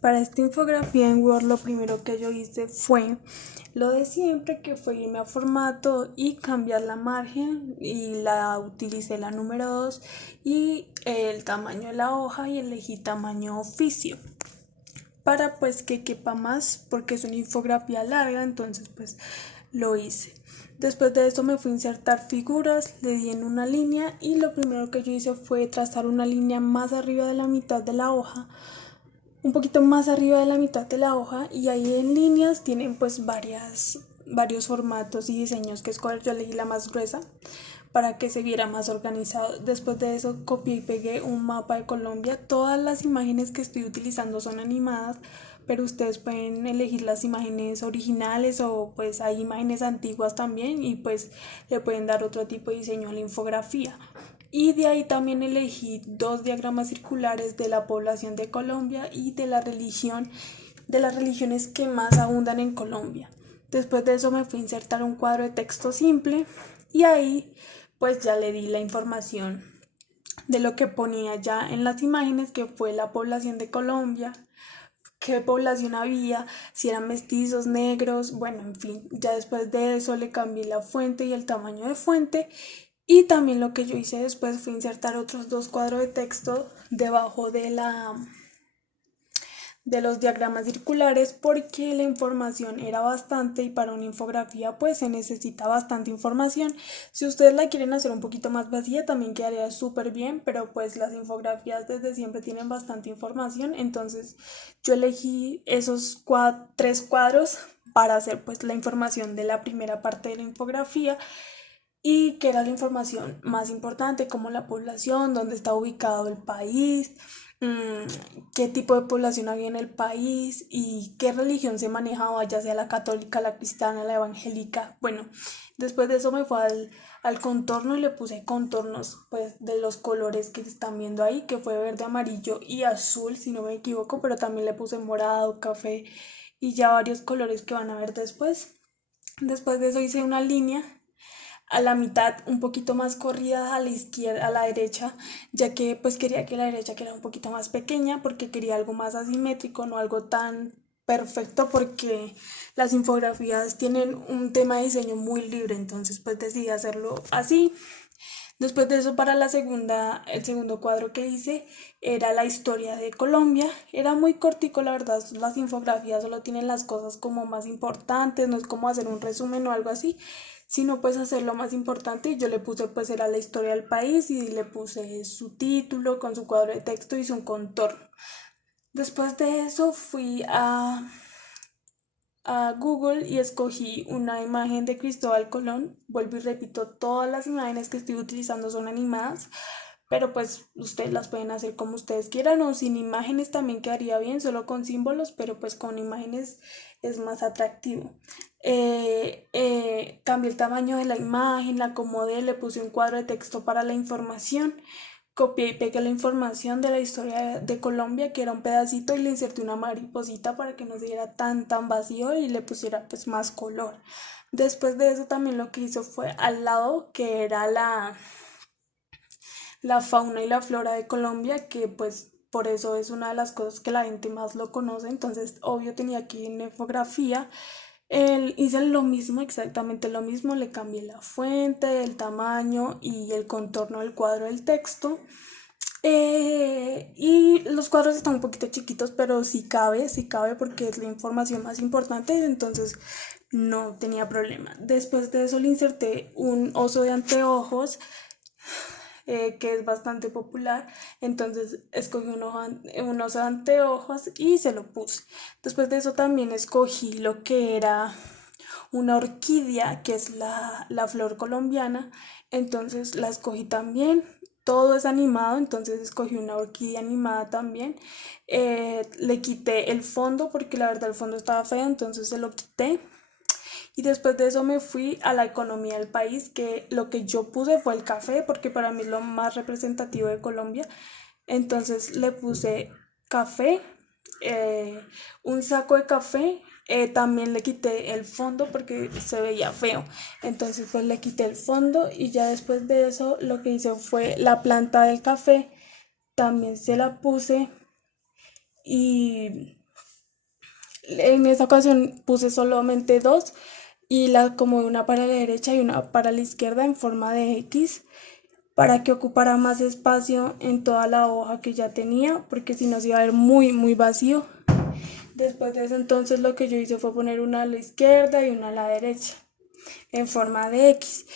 Para esta infografía en Word lo primero que yo hice fue lo de siempre, que fue irme a formato y cambiar la margen, y la utilicé la número 2 y el tamaño de la hoja, y elegí tamaño oficio para pues que quepa más porque es una infografía larga, entonces pues lo hice. Después de eso me fui a insertar figuras, le di en una línea y lo primero que yo hice fue trazar una línea más arriba de la mitad de la hoja, un poquito más arriba de la mitad de la hoja, y ahí en líneas tienen pues varios formatos y diseños que escoger. Yo elegí la más gruesa para que se viera más organizado. Después de eso copié y pegué un mapa de Colombia. Todas las imágenes que estoy utilizando son animadas, pero ustedes pueden elegir las imágenes originales o pues hay imágenes antiguas también, y pues le pueden dar otro tipo de diseño a la infografía. Y de ahí también elegí 2 diagramas circulares de la población de Colombia y de la religión, de las religiones que más abundan en Colombia. Después de eso me fui a insertar un cuadro de texto simple y ahí pues ya le di la información de lo que ponía ya en las imágenes, que fue la población de Colombia, qué población había, si eran mestizos, negros, bueno, en fin. Ya después de eso le cambié la fuente y el tamaño de fuente, y también lo que yo hice después fue insertar otros 2 cuadros de texto debajo de los diagramas circulares, porque la información era bastante y para una infografía pues se necesita bastante información. Si ustedes la quieren hacer un poquito más vacía también quedaría súper bien, pero pues las infografías desde siempre tienen bastante información, entonces yo elegí esos 3 cuadros para hacer pues la información de la primera parte de la infografía, y que era la información más importante, como la población, dónde está ubicado el país, qué tipo de población había en el país y qué religión se manejaba, ya sea la católica, la cristiana, la evangélica. Bueno, después de eso me fue al contorno y le puse contornos pues de los colores que están viendo ahí, que fue verde, amarillo y azul, si no me equivoco, pero también le puse morado, café y ya varios colores que van a ver después. Después de eso hice una línea a la mitad, un poquito más corrida a la izquierda, a la derecha, ya que pues quería que la derecha quedara un poquito más pequeña, porque quería algo más asimétrico, no algo tan perfecto, porque las infografías tienen un tema de diseño muy libre, entonces pues decidí hacerlo así. Después de eso, para el segundo cuadro que hice era la historia de Colombia. Era muy cortico, la verdad. Las infografías solo tienen las cosas como más importantes, no es como hacer un resumen o algo así, sino pues hacer lo más importante. Y yo le puse pues era la historia del país, y le puse su título con su cuadro de texto y su contorno. Después de eso fui a Google y escogí una imagen de Cristóbal Colón. Vuelvo y repito, todas las imágenes que estoy utilizando son animadas, pero pues ustedes las pueden hacer como ustedes quieran, o sin imágenes también quedaría bien, solo con símbolos, pero pues con imágenes es más atractivo. Cambié el tamaño de la imagen, la acomodé, le puse un cuadro de texto para la información. Copié y pegué la información de la historia de Colombia, que era un pedacito, y le inserté una mariposita para que no se viera tan vacío y le pusiera pues más color. Después de eso también lo que hizo fue al lado, que era la fauna y la flora de Colombia, que pues por eso es una de las cosas que la gente más lo conoce, entonces obvio tenía aquí en infografía. Hice lo mismo, exactamente lo mismo, le cambié la fuente, el tamaño y el contorno del cuadro del texto. Y los cuadros están un poquito chiquitos, pero sí cabe porque es la información más importante, entonces no tenía problema. Después de eso le inserté un oso de anteojos, que es bastante popular, entonces escogí un oso de anteojos y se lo puse. Después de eso también escogí lo que era una orquídea, que es la flor colombiana, entonces la escogí también. Todo es animado, entonces escogí una orquídea animada también. Le quité el fondo porque la verdad el fondo estaba feo, entonces se lo quité. Y después de eso me fui a la economía del país, que lo que yo puse fue el café, porque para mí es lo más representativo de Colombia. Entonces le puse café, eh, un saco de café. También le quité el fondo porque se veía feo. Entonces pues le quité el fondo y ya después de eso lo que hice fue la planta del café. También se la puse y en esa ocasión puse solamente dos y la como una para la derecha y una para la izquierda en forma de X para que ocupara más espacio en toda la hoja que ya tenía, porque si no se iba a ver muy vacío. Después de eso entonces lo que yo hice fue poner una a la izquierda y una a la derecha en forma de X.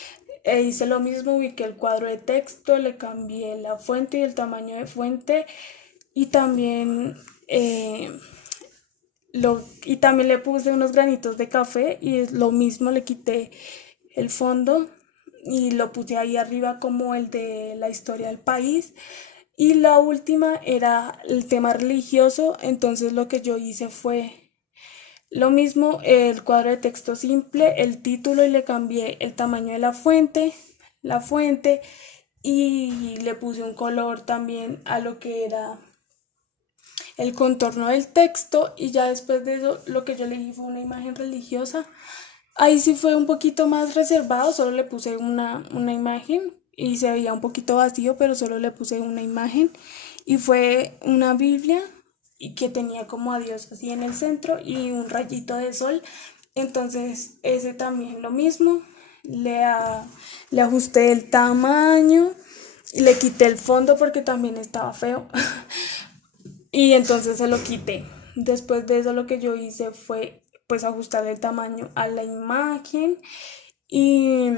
Hice lo mismo, ubiqué el cuadro de texto, le cambié la fuente y el tamaño de fuente y también y también le puse unos granitos de café y es lo mismo, le quité el fondo y lo puse ahí arriba como el de la historia del país. Y la última era el tema religioso, entonces lo que yo hice fue lo mismo, el cuadro de texto simple, el título y le cambié el tamaño de la fuente y le puse un color también a lo que era el contorno del texto y ya después de eso lo que yo elegí fue una imagen religiosa. Ahí sí fue un poquito más reservado, solo le puse una imagen y se veía un poquito vacío, pero solo le puse una imagen y fue una Biblia y que tenía como a Dios así en el centro y un rayito de sol. Entonces ese también lo mismo, le, a- le ajusté el tamaño y le quité el fondo porque también estaba feo. Y entonces se lo quité. Después de eso lo que yo hice fue pues ajustar el tamaño a la imagen y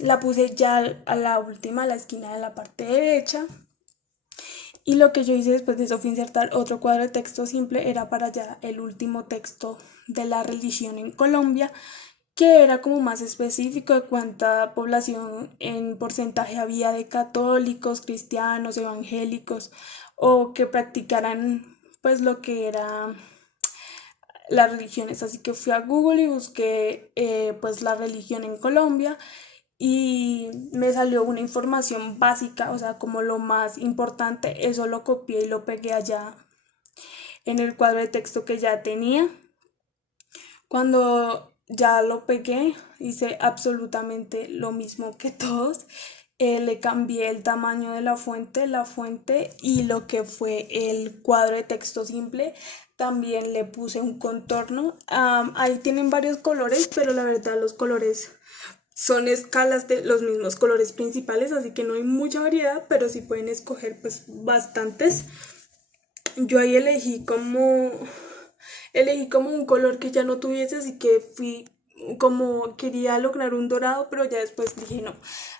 la puse ya a la última, a la esquina de la parte derecha. Y lo que yo hice después de eso fue insertar otro cuadro de texto simple, era para ya el último texto de la religión en Colombia, que era como más específico de cuánta población en porcentaje había de católicos, cristianos, evangélicos o que practicaran pues lo que era las religiones. Así que fui a Google y busqué pues la religión en Colombia y me salió una información básica, o sea, como lo más importante, eso lo copié y lo pegué allá en el cuadro de texto que ya tenía. Cuando ya lo pegué, hice absolutamente lo mismo que todos. Le cambié el tamaño de la fuente y lo que fue el cuadro de texto simple. También le puse un contorno. Ahí tienen varios colores, pero la verdad los colores son escalas de los mismos colores principales, así que no hay mucha variedad, pero sí pueden escoger pues bastantes. Yo ahí elegí como un color que ya no tuviese, así que fui como quería lograr un dorado, pero ya después dije no.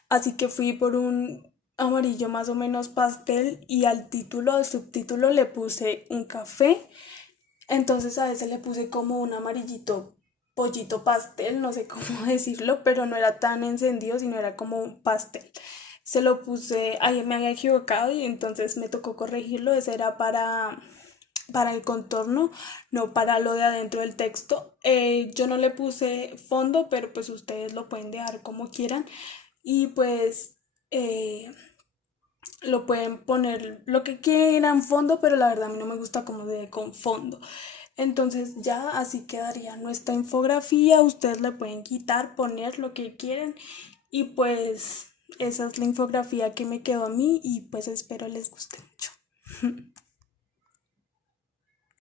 Así que fui por un amarillo más o menos pastel y al título, al subtítulo le puse un café. Entonces a ese le puse como un amarillito pollito pastel, no sé cómo decirlo, pero no era tan encendido, sino era como un pastel. Se lo puse, ahí me había equivocado y entonces me tocó corregirlo, ese era para el contorno, no para lo de adentro del texto. Yo no le puse fondo, pero pues ustedes lo pueden dejar como quieran y pues eh, lo pueden poner lo que quieran fondo, pero la verdad a mí no me gusta como de con fondo. Entonces ya así quedaría nuestra infografía. Ustedes le pueden quitar, poner lo que quieren y pues esa es la infografía que me quedó a mí y pues espero les guste mucho.